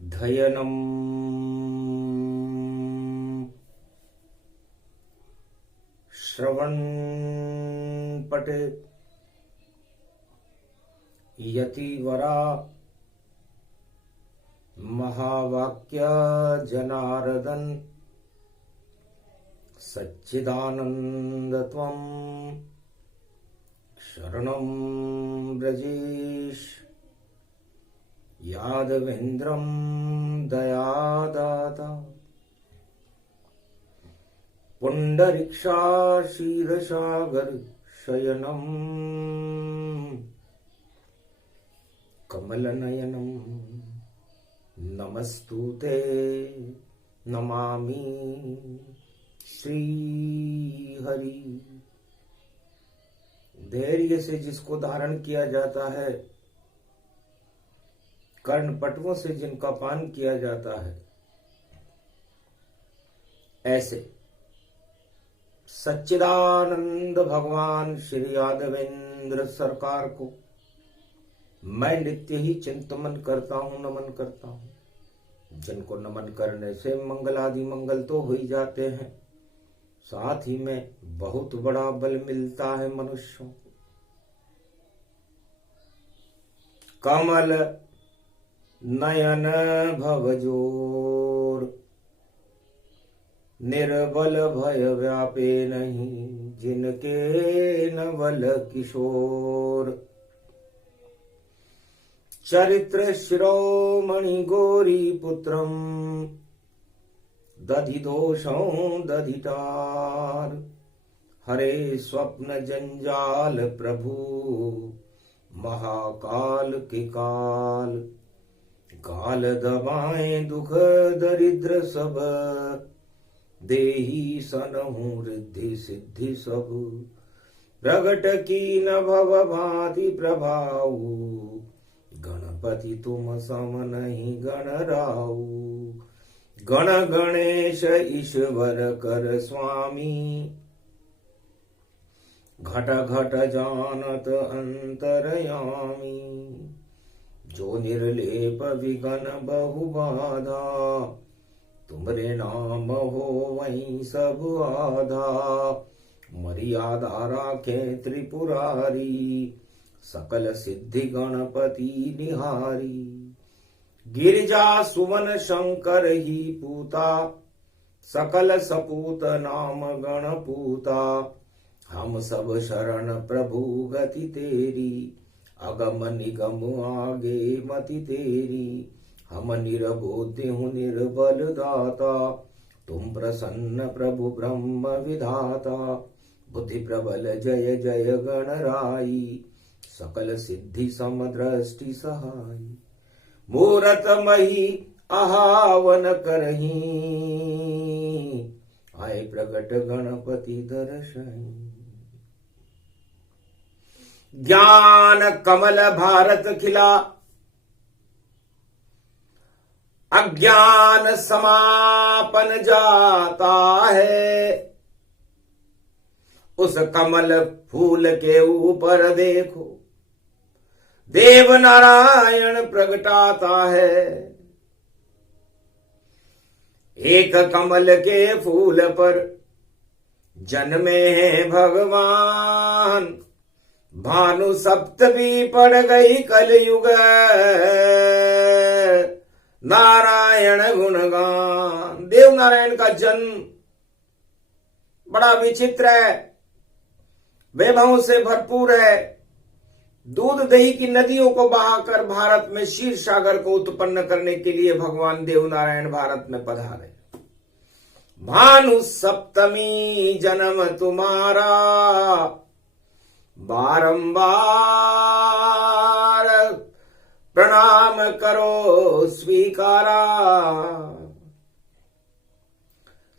धयनम् श्रवणपटे यतिवरा महावाक्य जनार्दन सच्चिदानंद त्वं शरणं ब्रजेश यादवेन्द्रं दयादाता पुंडरीक्षा क्षीरसागर शयनं कमलनयनं नमस्तुते नमामि श्री हरि। धैर्य से जिसको धारण किया जाता है, कर्णपटुओं से जिनका पान किया जाता है, ऐसे सच्चिदानंद भगवान श्री यादवेंद्र सरकार को मैं नित्य ही चिंतन करता हूं, नमन करता हूं। जिनको नमन करने से मंगल आदि मंगल तो हो ही जाते हैं, साथ ही में बहुत बड़ा बल मिलता है मनुष्यों को। कमल नयन भवजोर निर्बल भय व्यापे नहीं, जिनके नवल किशोर चरित्र शिरोमणि गौरी पुत्रम दधि दोषों दधिटार। हरे स्वप्न जंजाल प्रभु महाकाल के काल, काल दबाएं दुख दरिद्र सब, देही सनहु रिद्धि सिद्धि सब। प्रगट की न भव भांति प्रभाऊ, गणपति तुम सम नहीं गणराऊ। गण गणेश ईश्वर कर स्वामी, घट घट जानत अंतरयामी। जो निर्लेप विघन बहु बाधा, तुमरे नाम हो वहीं सब आधा। मर्यादा राखे त्रिपुरारी, सकल सिद्धि गणपति निहारी। गिरिजा सुवन शंकर ही पूता, सकल सपूत नाम गणपूता। हम सब शरण प्रभु गति तेरी, अगम निगम आगे मति तेरी। हम निरबोध हूँ निर्बल दाता, तुम प्रसन्न प्रभु ब्रह्म विधाता। बुद्धि प्रबल जय जय गणराई, सकल सिद्धि समदृष्टि सहाय। मूरत मही आहावन करही, आए प्रगट गणपति दर्शन। ज्ञान कमल भारत खिला, अज्ञान समापन जाता है। उस कमल फूल के ऊपर देखो, देव नारायण प्रगटाता है। एक कमल के फूल पर जन्मे हैं भगवान। भानु सप्तमी पड़ गई कलयुग, नारायण गुणगान। देव नारायण का जन्म बड़ा विचित्र है, वैभव से भरपूर है। दूध दही की नदियों को बहाकर भारत में क्षीर सागर को उत्पन्न करने के लिए भगवान देव नारायण भारत में पधारे। भानु सप्तमी जन्म तुम्हारा, बारंबार प्रणाम करो स्वीकारा।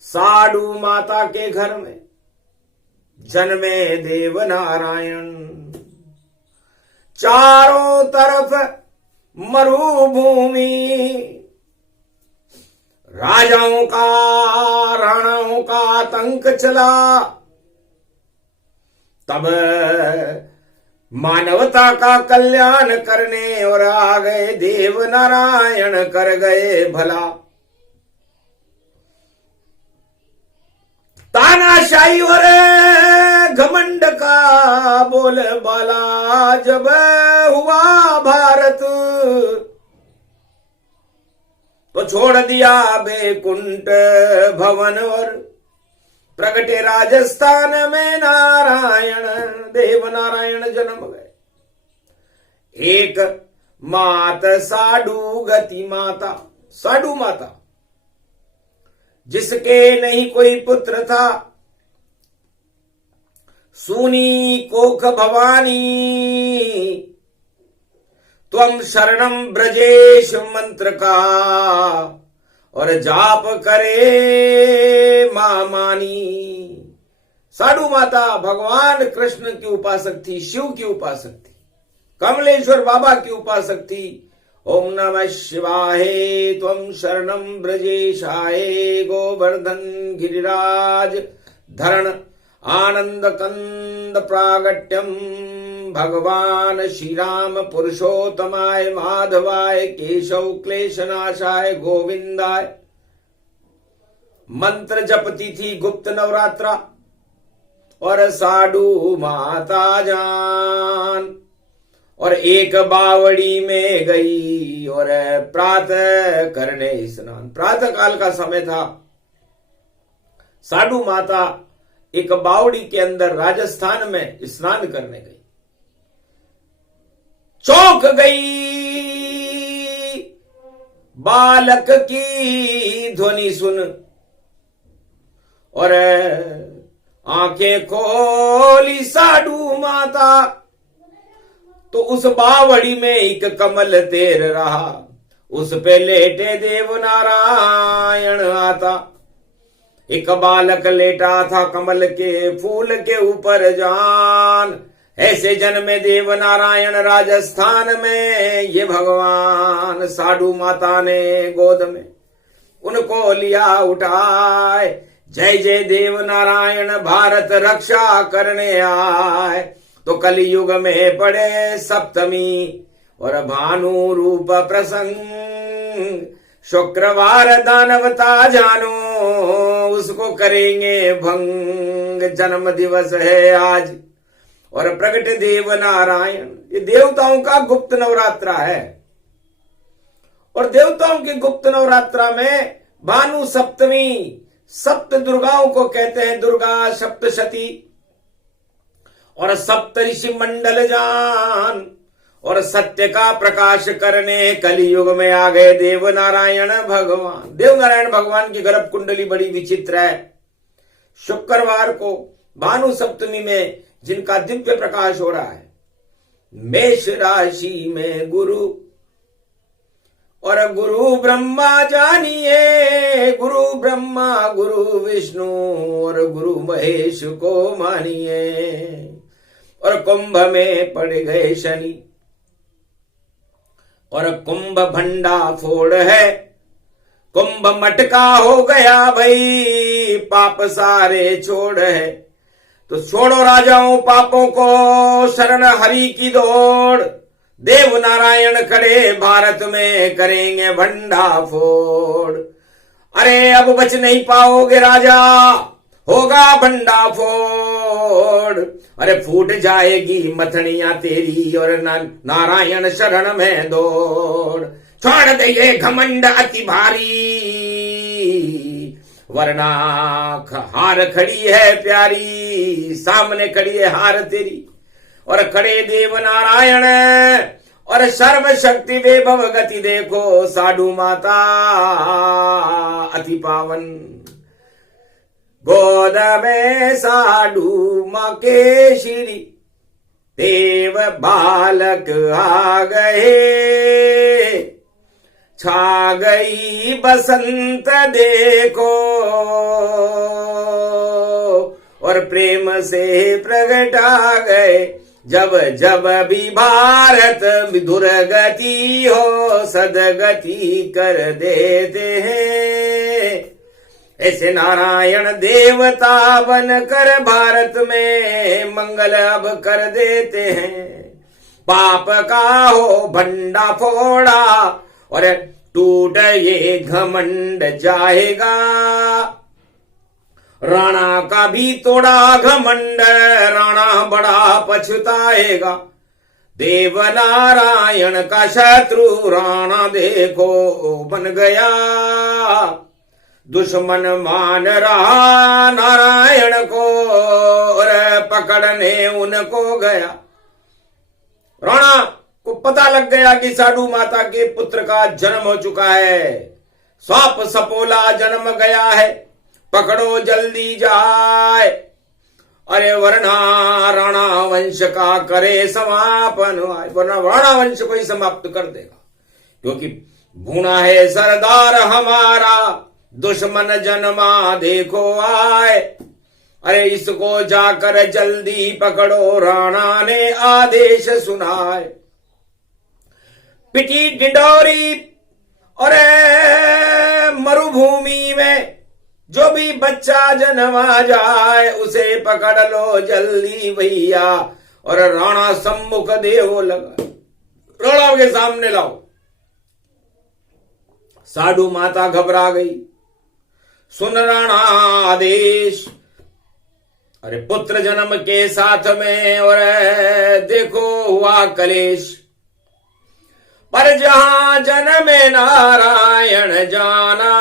साडू माता के घर में जन्मे देव नारायण। चारों तरफ मरुभूमि, राजाओं का राणाओं का आतंक चला। तब मानवता का कल्याण करने, और आ गए देव नारायण कर गए भला। तानाशाही और घमंड का बोलबाला जब हुआ भारत, तो छोड़ दिया बैकुंठ भवन और प्रगटे राजस्थान में नारायण। देव नारायण जन्म गए। एक मात साडू गति माता, साडू माता जिसके नहीं कोई पुत्र था, सूनी कोख भवानी, त्वम शरणम ब्रजेश मंत्र का, और जाप करे मां मानी। साडू माता भगवान कृष्ण की उपासक थी, शिव की उपासक थी, कमलेश्वर बाबा की उपासक थी। ओम नमः शिवाय त्वं शरणं ब्रजेशाय, गोवर्धन गिरिराज धरण आनंद कंद प्रागट्यम, भगवान श्री राम पुरुषोत्तमाय माधवाय, केशव क्लेशनाशाय गोविंदाय। मंत्र जपती थी गुप्त नवरात्रा, और साडू माता जान, और एक बावड़ी में गई और प्रातः करने स्नान। प्रातः काल का समय था। साडू माता एक बावड़ी के अंदर राजस्थान में स्नान करने गई। चौंक गई बालक की ध्वनि सुन, और आंखें खोली साडू माता, तो उस बावड़ी में एक कमल तैर रहा, उस पे लेटे देव नारायण आता। एक बालक लेटा था कमल के फूल के ऊपर जान, ऐसे जन्मे देव नारायण राजस्थान में। ये भगवान साडू माता ने गोद में उनको लिया उठाए। जय जय देव नारायण भारत रक्षा करने आए। तो कलियुग में पड़े सप्तमी और भानु रूप प्रसंग, शुक्रवार दानवता जानो उसको करेंगे भंग। जन्म दिवस है आज और प्रगट देव नारायण। ये देवताओं का गुप्त नवरात्रा है, और देवताओं के गुप्त नवरात्रा में भानु सप्तमी, सप्त दुर्गाओं को कहते हैं, दुर्गा सप्तशती, और सप्तऋषि मंडल जान, और सत्य का प्रकाश करने कलियुग में आ गए देव नारायण भगवान। देव नारायण भगवान की गर्भ कुंडली बड़ी विचित्र है। शुक्रवार को भानु सप्तमी में जिनका दिव्य प्रकाश हो रहा है, मेष राशि में गुरु, और गुरु ब्रह्मा जानिए, गुरु ब्रह्मा गुरु विष्णु और गुरु महेश को मानिए। और कुंभ में पड़ गए शनि, और कुंभ भंडा फोड़ है, कुंभ मटका हो गया भाई, पाप सारे छोड़ है। तो छोड़ो राजाओं पापों को, शरण हरि की दौड़। देव नारायण खड़े भारत में करेंगे भंडा फोड़। अरे अब बच नहीं पाओगे राजा, होगा भंडा फोड़। अरे फूट जाएगी मथनियां तेरी, और नारायण शरण में दौड़। छोड़ दे ये घमंड अति भारी, वरना हार खड़ी है प्यारी। सामने खड़ी है हार तेरी, और खड़े देव नारायण, और सर्वशक्ति वैभव गति देखो साडू माता अति पावन। गोद में साडू मां के श्री देव बालक आ गए। छा गई बसंत देखो, और प्रेम से प्रगट आ गए। जब जब भी भारत दुर्गति हो, सदगति कर देते हैं। ऐसे नारायण देवता बनकर भारत में मंगल अब कर देते हैं। पाप का हो भंडा फोड़ा और टूट ये घमंड जाएगा। राणा का भी तोड़ा घमंड, राणा बड़ा पछताएगा। देव नारायण का शत्रु राणा देखो बन गया। दुश्मन मान रहा नारायण को और पकड़ने उनको गया। राणा को पता लग गया कि साधु माता के पुत्र का जन्म हो चुका है। सांप सपोला जन्म गया है, पकड़ो जल्दी जाए। अरे वरना राणा वंश का करे समापन, वरना राणा वंश को ही समाप्त कर देगा। क्योंकि भूना है सरदार हमारा, दुश्मन जन्मा देखो आए। अरे इसको जाकर जल्दी पकड़ो, राणा ने आदेश सुनाए। पिटी डिंडोरी और मरुभूमि में जो भी बच्चा जन्मा जाए उसे पकड़ लो जल्दी भैया। और राणा सम्मुख देव लगा, राणा के सामने लाओ। साधु माता घबरा गई, सुन राणा आदेश। अरे पुत्र जन्म के साथ में और देखो हुआ कलेश। पर जहां जन्मे नारायण जाना,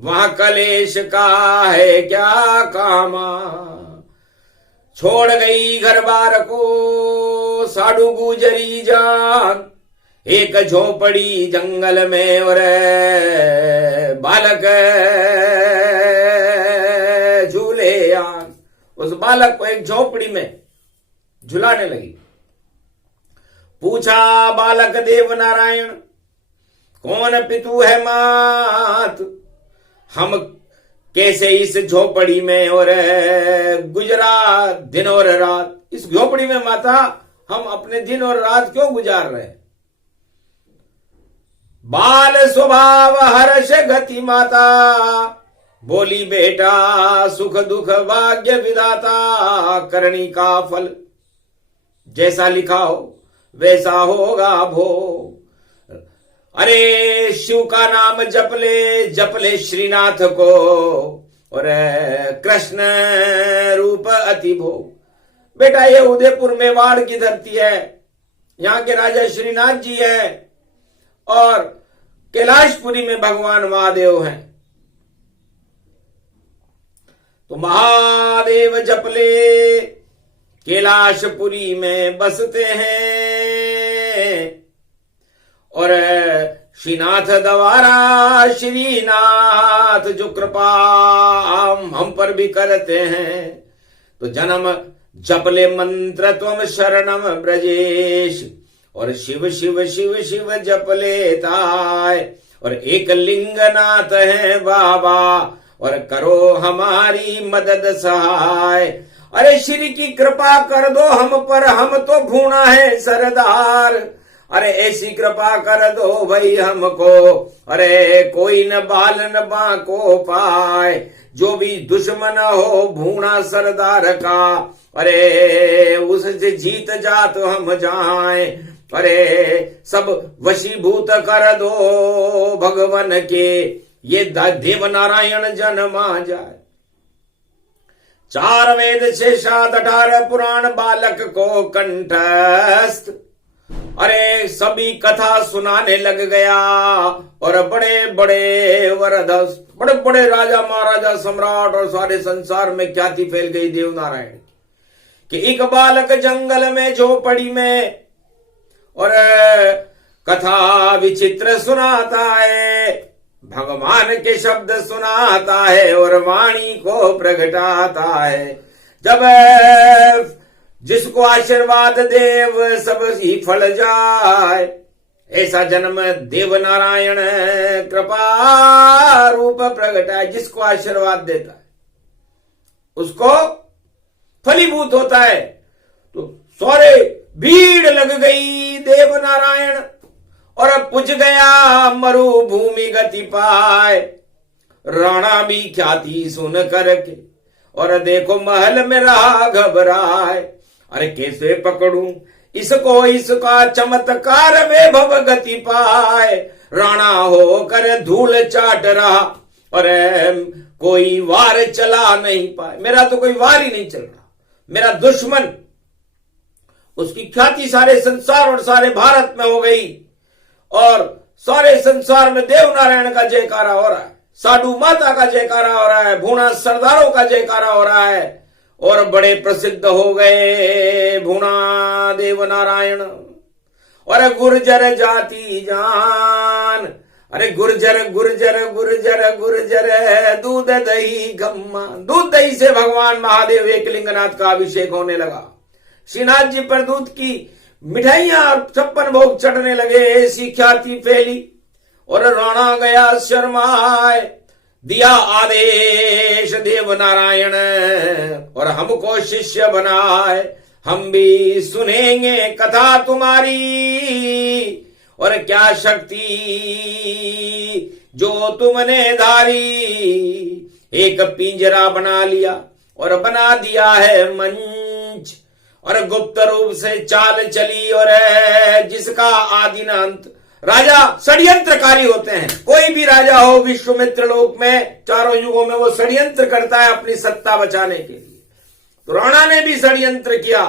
वहां कलेश का है क्या कामा। छोड़ गई घर बार को साधु गुजरी जान, एक झोपड़ी जंगल में और बालक झूले आन। उस बालक को एक झोपड़ी में झुलाने लगी। पूछा बालक देव नारायण, कौन पितु है मात, हम कैसे इस झोपड़ी में और गुजरा दिन और रात। इस झोपड़ी में माता हम अपने दिन और रात क्यों गुजार रहे। बाल स्वभाव हर्ष गति माता, बोली बेटा सुख दुख भाग्य विधाता। करनी का फल जैसा लिखा हो वैसा होगा भो। अरे शिव का नाम जपले श्रीनाथ को और कृष्ण रूप अति भो। बेटा ये उदयपुर मेवाड़ की धरती है, यहाँ के राजा श्रीनाथ जी है और कैलाशपुरी में भगवान महादेव हैं। तो महादेव जपले कैलाशपुरी में बसते हैं और श्रीनाथ द्वारा श्रीनाथ जो कृपा हम पर भी करते हैं। तो जन्म जपले मंत्र त्वम शरणम ब्रजेश और शिव शिव शिव शिव जपले ताय। और एक लिंगनाथ है बाबा और करो हमारी मदद सहाय। अरे श्री की कृपा कर दो हम पर, हम तो भूना है सरदार। अरे ऐसी कृपा कर दो भाई हमको, अरे कोई न बाल न बाको पाए। जो भी दुश्मन हो भूना सरदार का, अरे उससे जीत जा तो हम जाए। अरे सब वशीभूत कर दो भगवान के, ये देव नारायण जन्मा जाए। 4 वेद 6 18 पुराण बालक को कंठस्थ। अरे सभी कथा सुनाने लग गया और बड़े बड़े वरदस, बड़े बड़े राजा महाराजा सम्राट और सारे संसार में ख्याति फैल गई देव नारायण कि एक बालक जंगल में झोपड़ी में और कथा विचित्र सुनाता है, भगवान के शब्द सुनाता है और वाणी को प्रगटाता है। जब जिसको आशीर्वाद देव सब ही फल जाए, ऐसा जन्म देव नारायण कृपा रूप प्रगटाए। जिसको आशीर्वाद देता है उसको फलीभूत होता है। तो सारे भीड़ लग गई देव नारायण और पुज गया मरुभूमि गति पाए। राणा भी ख्याति सुन करके और देखो महल में रहा घबराए। अरे कैसे पकड़ूं इसको इसका चमत्कार वैभव गति पाए, राणा होकर धूल चाट रहा और कोई वार चला नहीं पाए। मेरा तो कोई वार ही नहीं चल रहा, मेरा दुश्मन, उसकी ख्याति सारे संसार और सारे भारत में हो गई और सारे संसार में देव नारायण का जयकारा हो रहा है, साधु माता का जयकारा हो रहा है, भूना सरदारों का जयकारा हो रहा है और बड़े प्रसिद्ध हो गए भूना देव नारायण। और गुर्जर जाति जान, अरे गुर्जर गुर्जर गुर्जर गुर्जर दूध दही गम्मा, दूध दही से भगवान महादेव एकलिंगनाथ का अभिषेक होने लगा। श्रीनाथ जी पर दूध की मिठाइयां और 56 भोग चढ़ने लगे, ऐसी ख्याति फैली और राणा गया शर्माए, दिया आदेश देव नारायण और हमको शिष्य बनाए, हम भी सुनेंगे कथा तुम्हारी और क्या शक्ति जो तुमने धारी। एक पिंजरा बना लिया और बना दिया है मंच और गुप्त रूप से चाल चली और जिसका आदि न अंत। राजा षड्यंत्रकारी होते हैं, कोई भी राजा हो विश्वामित्र लोक में, चारों युगों में वो षड्यंत्र करता है अपनी सत्ता बचाने के लिए। तो राणा ने भी षड्यंत्र किया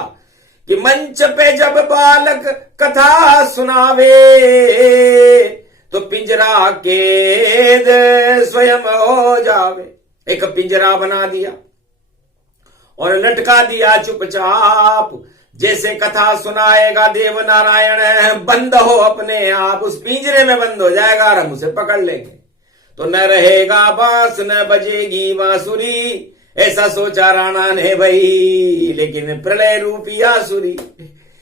कि मंच पे जब बालक कथा सुनावे तो पिंजरा कैद स्वयं हो जावे। एक पिंजरा बना दिया और लटका दिया चुपचाप, जैसे कथा सुनाएगा देव नारायण बंद हो अपने आप, उस पिंजरे में बंद हो जाएगा और हम उसे पकड़ लेंगे। तो न रहेगा बांस न बजेगी बांसुरी, ऐसा सोचा राणा ने भाई, लेकिन प्रलय रूपी आसुरी।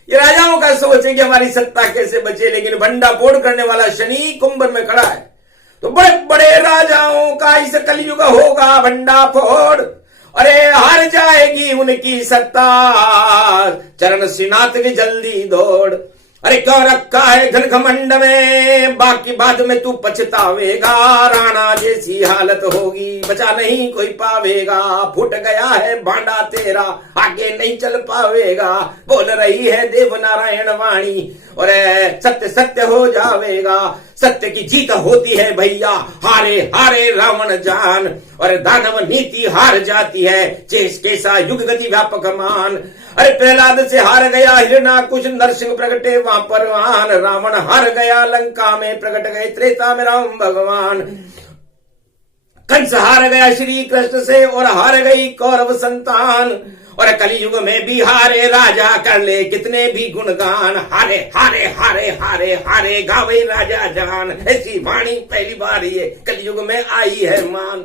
ये राजाओं का सोच है कि हमारी सत्ता कैसे बचे, लेकिन भंडा फोड़ करने वाला शनि कुंभ में खड़ा है। तो बड़े बड़े राजाओं का इस कलयुग होगा भंडा फोड़, अरे हार जाएगी उनकी सत्ता, चरण श्रीनाथ की जल्दी दौड़। अरे क्यों रखा है घन घमंड में, बाकी बाद में तू पछतावेगा, राणा जैसी हालत होगी बचा नहीं कोई पावेगा। फूट गया है भांडा तेरा आगे नहीं चल पावेगा, बोल रही है देव नारायण वाणी और सत्य सत्य हो जावेगा। सत्य की जीत होती है भैया, हारे हारे रावण जान, और दानव नीति हार जाती है, चेस कैसा युग गति व्यापक मान। अरे प्रहलाद से हार गया हिरण्याकुश, नरसिंह प्रगटे वहां परवान, रावण हार गया लंका में, प्रकट गए त्रेता में राम भगवान। कंस हार गया श्री कृष्ण से और हार गई कौरव संतान, और कलयुग में भी हारे राजा कर ले कितने भी गुणगान। हारे हारे हारे हारे हारे गावे राजा जान, ऐसी वाणी पहली बार ये कलयुग में आई है मान।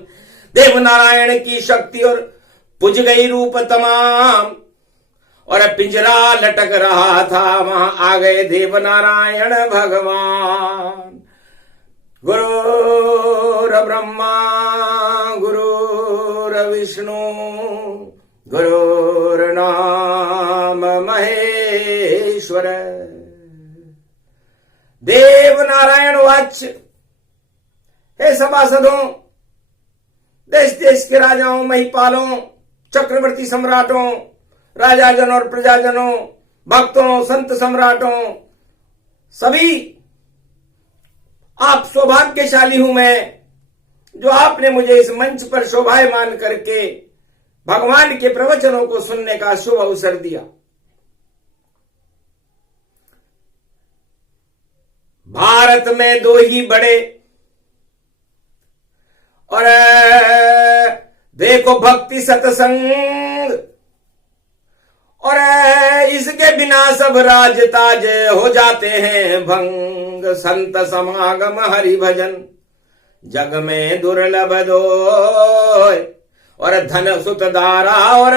देव नारायण की शक्ति और पुज गई रूप तमाम, और पिंजरा लटक रहा था वहां आ गए देव नारायण भगवान। गुरुर ब्रह्मा गुरुर विष्णु गुरुर्नाम महेश्वर। देव नारायण वाच। हे सभासदों, देश देश के राजाओं, महिपालों, चक्रवर्ती सम्राटों, राजाजन और प्रजाजनों, भक्तों, संत सम्राटों, सभी आप सौभाग्यशाली हूं मैं जो आपने मुझे इस मंच पर शोभायमान करके भगवान के प्रवचनों को सुनने का शुभ अवसर दिया। भारत में दो ही बड़े और देखो भक्ति सत्संग, और इसके बिना सब राज ताज हो जाते हैं भंग। संत समागम हरि भजन जग में दुर्लभ दो, और धन सुत दारा और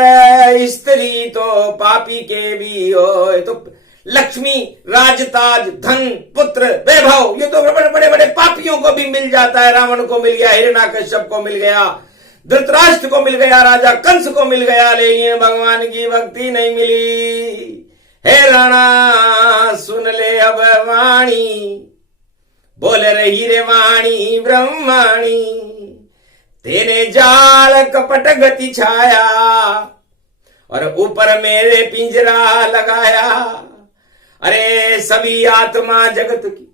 स्त्री तो पापी के भी हो। तो लक्ष्मी, राजताज, धन, पुत्र, वैभव, ये तो बड़े बड़े बड़े पापियों को भी मिल जाता है। रावण को मिल गया, हिरण्याकश्यप को मिल गया, धृतराष्ट्र को मिल गया, राजा कंस को मिल गया, लेकिन भगवान की भक्ति नहीं मिली। हे राणा सुन ले अब वाणी, बोल रही रे वाणी ब्रह्माणी। तेने जाल कपट गति छाया और ऊपर मेरे पिंजरा लगाया, अरे सभी आत्मा जगत की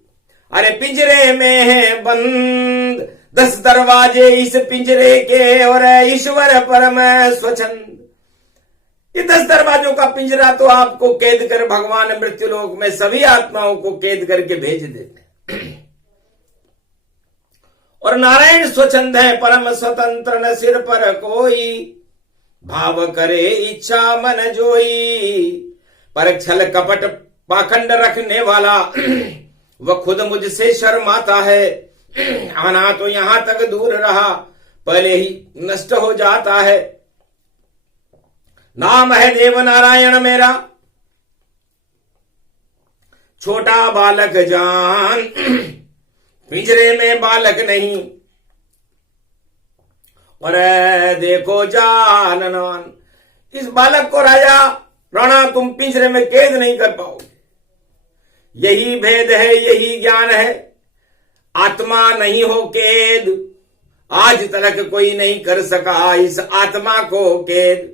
अरे पिंजरे में है बंद, 10 दरवाजे इस पिंजरे के और ईश्वर परम स्वच्छंद। ये 10 दरवाजों का पिंजरा तो आपको कैद कर भगवान मृत्युलोक में सभी आत्माओं को कैद करके भेज देते। और नारायण स्वच्छंद है परम स्वतंत्र, न सिर पर कोई भाव करे इच्छा मन जोई। पर छल कपट पाखंड रखने वाला वह खुद मुझसे शर्माता है। आना तो यहां तक दूर रहा, पहले ही नष्ट हो जाता है। नाम है देव नारायण मेरा, छोटा बालक जान, पिंजरे में बालक नहीं। और देखो जानन, इस बालक को राजा राणा तुम पिंजरे में कैद नहीं कर पाओगे। यही भेद है, यही ज्ञान है। आत्मा नहीं हो कैद, आज तक कोई नहीं कर सका इस आत्मा को कैद।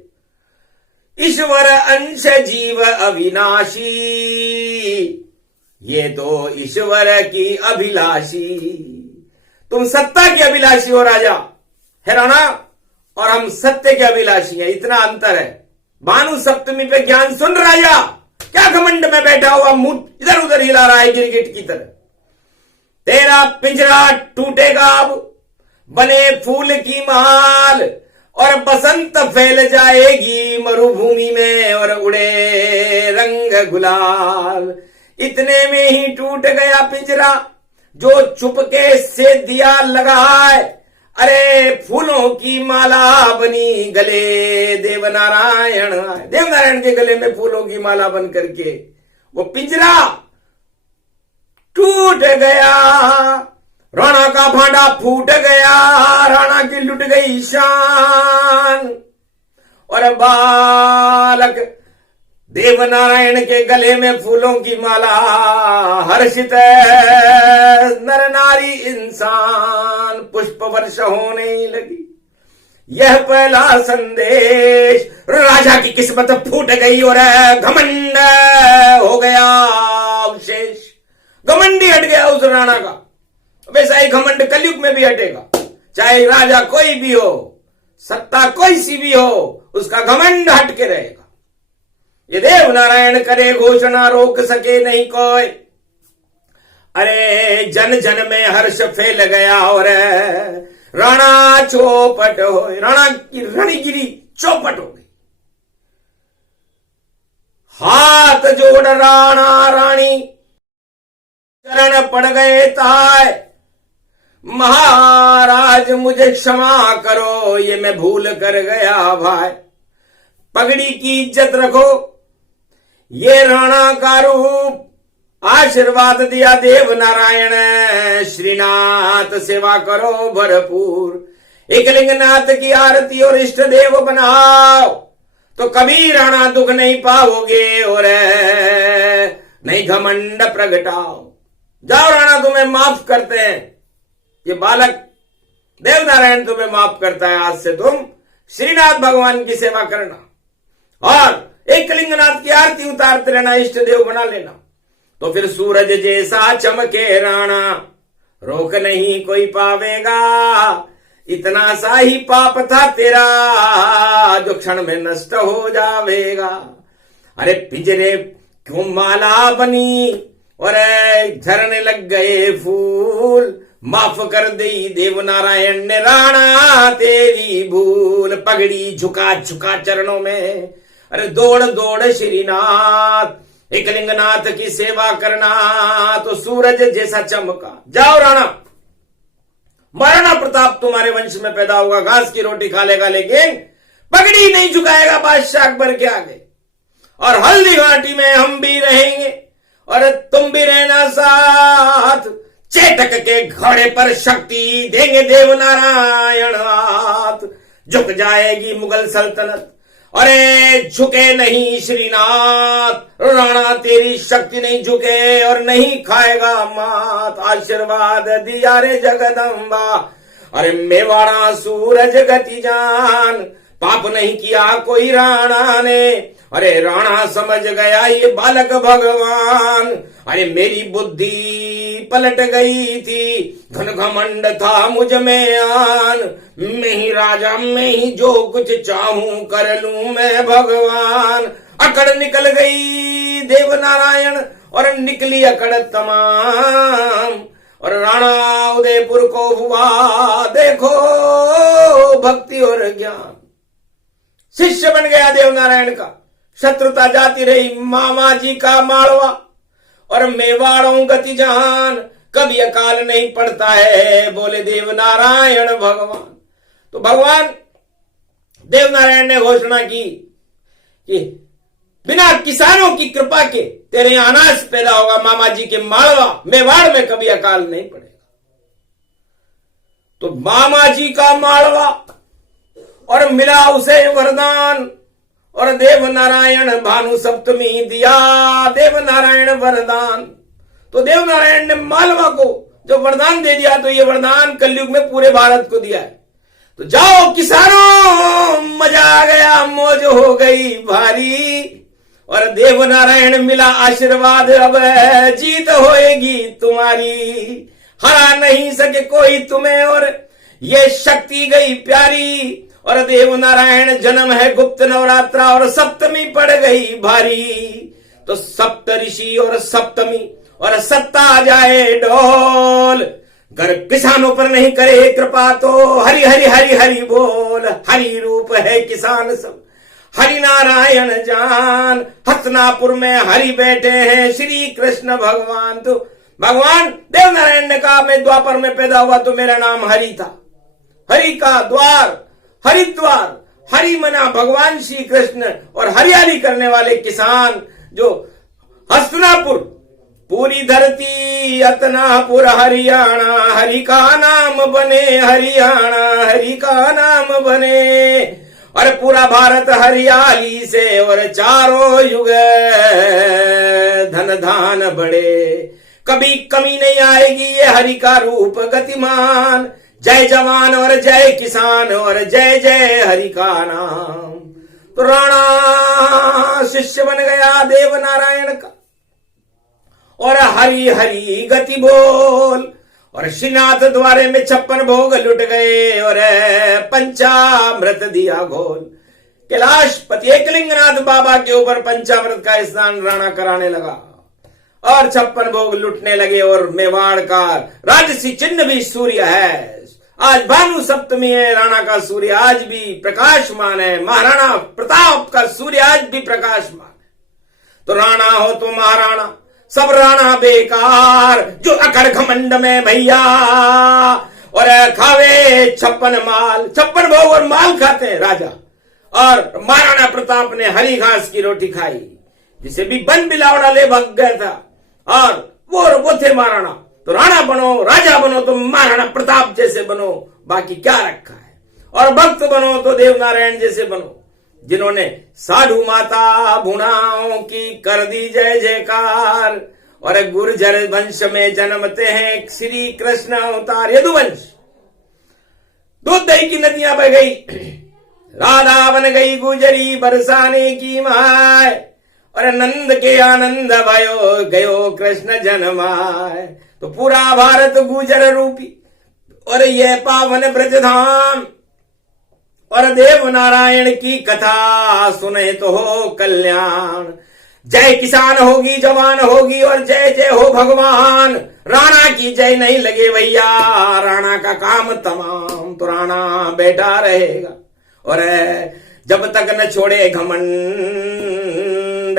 ईश्वर अंश जीव अविनाशी, ये तो ईश्वर की अभिलाषी। तुम सत्ता की अभिलाषी हो राजा, है राणा, और हम सत्य के अभिलाषी हैं। इतना अंतर है। भानु सप्तमी पे ज्ञान सुन राजा, क्या घमंड में बैठा हुआ मुंह इधर उधर हिला रहा है गिरगिट की तरह। तेरा पिंजरा टूटेगा अब, बने फूल की माल, और बसंत फैल जाएगी मरुभूमि में और उड़े रंग गुलाल। इतने में ही टूट गया पिंजरा जो चुपके से दिया लगा है। अरे फूलों की माला बनी गले देवनारायण आए। देवनारायण के गले में फूलों की माला बन करके वो पिंजरा टूट गया। राणा का भांडा फूट गया, राणा की लुट गई शान। और बालक देवनारायण के गले में फूलों की माला, हर्षित नर नारी इंसान पुष्प वर्ष होने लगी। यह पहला संदेश, राजा की किस्मत फूट गई और घमंड हो गया अवशेष। घमंडी हट गया उस राणा का। वैसा ही घमंड कलयुग में भी हटेगा, चाहे राजा कोई भी हो, सत्ता कोई सी भी हो, उसका घमंड हट के रहेगा। ये देव नारायण करे घोषणा, रोक सके नहीं कोई। अरे जन जन में हर्ष फैल गया और राणा चौपट हो, राणा की रणगिरी चौपट हो गई। हाथ जोड़ राणा रानी चरण पड़ गए ताय। महाराज मुझे क्षमा करो, ये मैं भूल कर गया भाई। पगड़ी की इज्जत रखो, ये राणा का रूप। आशीर्वाद दिया देव नारायण, श्रीनाथ सेवा करो भरपूर। एकलिंगनाथ की आरती और इष्ट देव बनाओ, तो कभी राणा दुख नहीं पाओगे और नहीं घमंड प्रगटाओ। जाओ राणा, तुम्हें माफ करते हैं। ये बालक देव नारायण तुम्हें माफ करता है। आज से तुम श्रीनाथ भगवान की सेवा करना और एकलिंगनाथ की आरती उतारते रहना, इष्ट देव बना लेना। तो फिर सूरज जैसा चमके राणा, रोक नहीं कोई पावेगा। इतना सा ही पाप था तेरा, जो क्षण में नष्ट हो जावेगा। अरे पिंजरे क्यों माला बनी और झरने लग गए फूल। माफ कर दी देव नारायण ने राणा तेरी भूल। पगड़ी झुका झुका चरणों में, अरे दौड़ दौड़ श्रीनाथ। एकलिंगनाथ की सेवा करना तो सूरज जैसा चमका। जाओ राणा, महाराणा प्रताप तुम्हारे वंश में पैदा होगा, घास की रोटी खा लेगा, लेकिन पगड़ी नहीं झुकाएगा बादशाह अकबर के आगे। और हल्दी घाटी में हम भी रहेंगे और तुम भी रहना साथ। चेतक के घोड़े पर शक्ति देंगे देव नारायण हाथ। झुक जाएगी मुगल सल्तनत, अरे झुके नहीं श्रीनाथ। राणा तेरी शक्ति नहीं झुके और नहीं खाएगा मात। आशीर्वाद दिया रे जगदम्बा, अरे मेवाड़ा सूरज गति जान। पाप नहीं किया कोई राणा ने, अरे राणा समझ गया ये बालक भगवान, अरे मेरी बुद्धि पलट गई थी, घन घमंड था मुझ में आन, मैं ही राजा मैं ही जो कुछ चाहूं कर लूं मैं भगवान। अकड़ निकल गई देव नारायण और निकली अकड़ तमाम, और राणा उदयपुर को हुआ देखो भक्ति और ज्ञान। शिष्य बन गया देव नारायण का, शत्रुता जाती रही मामा जी का मालवा, और मेवाड़ों गति जहान, कभी अकाल नहीं पड़ता है बोले देव नारायण भगवान। तो भगवान देव नारायण ने घोषणा की कि बिना किसानों की कृपा के तेरे यहां अनाज पैदा होगा, मामा जी के मालवा मेवाड़ में कभी अकाल नहीं पड़ेगा। तो मामा जी का मालवा और मिला उसे वरदान, और देव नारायण भानु सप्तमी दिया देव नारायण वरदान। तो देव नारायण ने मालवा को जो वरदान दे दिया, तो ये वरदान कलयुग में पूरे भारत को दिया है। तो जाओ किसानों मजा आ गया, मौज हो गई भारी, और देव नारायण मिला आशीर्वाद, अब जीत होएगी तुम्हारी, हरा नहीं सके कोई तुम्हें और ये शक्ति गई प्यारी। और देव नारायण जन्म है गुप्त नवरात्रा और सप्तमी पड़ गई भारी, तो सप्त ऋषि और सप्तमी और सत्ता जाए डोल, अगर किसानों पर नहीं करे कृपा तो हरि हरि हरि हरि बोल। हरि रूप है किसान सब हरि नारायण जान, हसनापुर में हरि बैठे हैं श्री कृष्ण भगवान। तो भगवान देव नारायण ने कहा मैं द्वापर में पैदा हुआ तो मेरा नाम हरि था, हरि का द्वार हरिद्वार, हरि मना भगवान श्री कृष्ण, और हरियाली करने वाले किसान जो हसनापुर पूरी धरती अतनापुर हरियाणा, हरि का नाम बने हरियाणा, हरि का नाम बने, और पूरा भारत हरियाली से और चारों युग धन धान बढ़े, कभी कमी नहीं आएगी ये हरि का रूप गतिमान। जय जवान और जय किसान और जय जय हरि का नाम। तो राणा शिष्य बन गया देव नारायण का, और हरि हरि गति बोल, और श्रीनाथ द्वारे में 56 भोग लुट गए और पंचामृत दिया घोल। कैलाशपति एकलिंगनाथ बाबा के ऊपर पंचामृत का स्नान राणा कराने लगा, और 56 भोग लुटने लगे, और मेवाड़ का राजसी चिन्ह भी सूर्य है। आज भानु सप्तमी है, राणा का सूर्य आज भी प्रकाशमान है, महाराणा प्रताप का सूर्य आज भी प्रकाशमान है। तो राणा हो तो महाराणा, सब राणा बेकार जो अकड़ घमंड में भैया, और खावे 56 माल, 56 भोग और माल खाते हैं राजा। और महाराणा प्रताप ने हरी घास की रोटी खाई, जिसे भी बन बिलावड़ा ले भाग गया था, और वो थे महाराणा। तो राणा बनो, राजा बनो तो महाराणा प्रताप जैसे बनो, बाकी क्या रखा है। और भक्त बनो तो देव नारायण जैसे बनो, जिन्होंने साधु माता भुनाओं की कर दी जय जयकार, और गुर्जर वंश में जन्मते हैं श्री कृष्ण अवतार। यदुवंश दूध दही की नदियां बह गई, राधा बन गई गुजरी बरसाने की माय, और नंद के आनंद भयो गयो कृष्ण जन्माय। तो पूरा भारत गुजर रूपी और ये पावन ब्रजधाम, और देव नारायण की कथा सुने तो हो कल्याण। जय किसान होगी जवान होगी और जय जय हो भगवान, राणा की जय नहीं लगे भैया राणा का काम तमाम। तो राणा बैठा रहेगा और जब तक न छोड़े घमंड,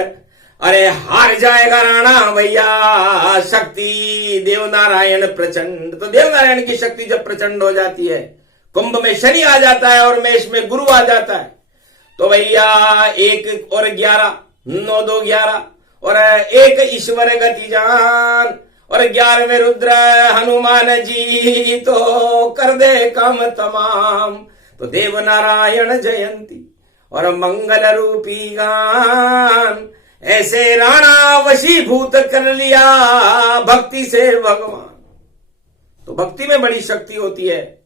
अरे हार जाएगा राणा भैया। शक्ति देव नारायण प्रचंड। तो देव नारायण की शक्ति जब प्रचंड हो जाती है, कुंभ में शनि आ जाता है और मेष में गुरु आ जाता है, तो भैया 1 और 11 9 2 11 और 1 ईश्वर गति जान, और 11 में रुद्र हनुमान जी तो कर दे काम तमाम। तो देव नारायण जयंती और मंगल रूपी गान, ऐसे राणा वशीभूत कर लिया भक्ति से भगवान। तो भक्ति में बड़ी शक्ति होती है,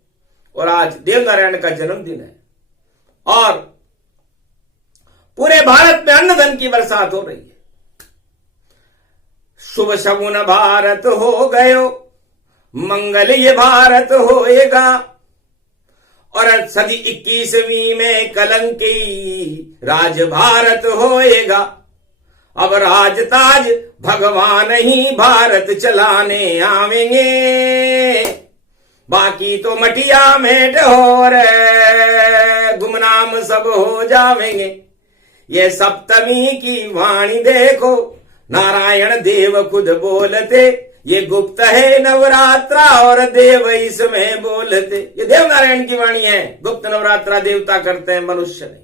और आज देव नारायण का जन्मदिन है। और पूरे भारत में अन्न धन की बरसात हो रही है। शुभ शगुन भारत हो गयो, मंगल ये भारत होएगा, और सदी 21वीं में कलंकी राज भारत होएगा। अब राजताज भगवान ही भारत चलाने आवेंगे, बाकी तो मटिया में ढोर गुमनाम सब हो जावेंगे। ये सप्तमी की वाणी देखो, नारायण देव खुद बोलते, ये गुप्त है नवरात्रा और देव इसमें बोलते। ये देव नारायण की वाणी है, गुप्त नवरात्रा देवता करते हैं, मनुष्य नहीं।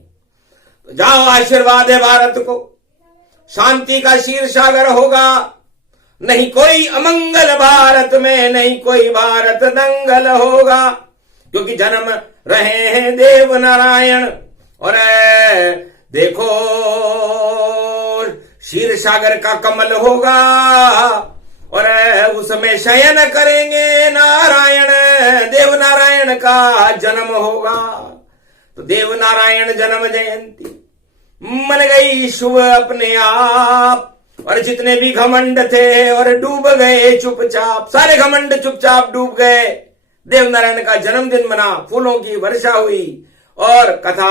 तो जाओ, आशीर्वाद है भारत को, शांति का क्षीर सागर होगा, नहीं कोई अमंगल भारत में, नहीं कोई भारत दंगल होगा, क्योंकि जन्म रहे हैं देव नारायण। और देखो क्षीर सागर का कमल होगा, और उसमें शयन करेंगे नारायण, देव नारायण का जन्म होगा। तो देव नारायण जन्म जयंती मन गई शुभ अपने आप, और जितने भी घमंड थे और डूब गए चुपचाप, सारे घमंड चुपचाप डूब गए। देव नारायण का जन्मदिन मना, फूलों की वर्षा हुई, और कथा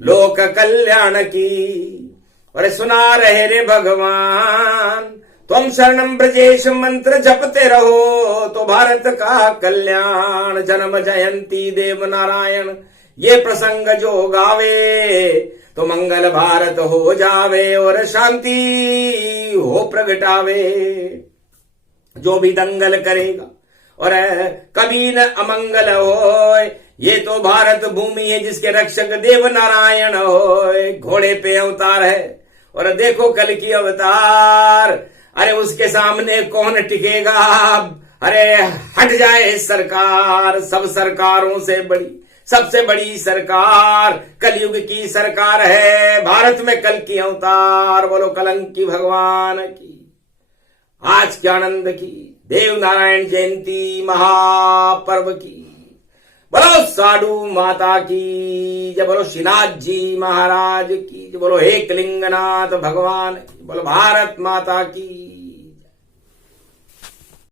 लोक कल्याण की, और सुना रहे रे भगवान, तुम शरणम ब्रजेश मंत्र जपते रहो तो भारत का कल्याण। जन्म जयंती देव नारायण ये प्रसंग जो गावे, तो मंगल भारत हो जावे और शांति हो प्रगटावे। जो भी दंगल करेगा और कभी न अमंगल होए, ये तो भारत भूमि है जिसके रक्षक देव नारायण होए। घोड़े पे अवतार है, और देखो कल की अवतार, अरे उसके सामने कौन टिकेगा। अरे हट जाए सरकार, सब सरकारों से बड़ी, सबसे बड़ी सरकार कलयुग की सरकार है, भारत में कल की अवतार। बोलो कलंकी भगवान की। आज के आनंद की देव नारायण जयंती महापर्व की बोलो साधु माता की जय, बोलो श्रीनाथ जी महाराज की जय, बोलो एकलिंगनाथ भगवान की, बोलो भारत माता की।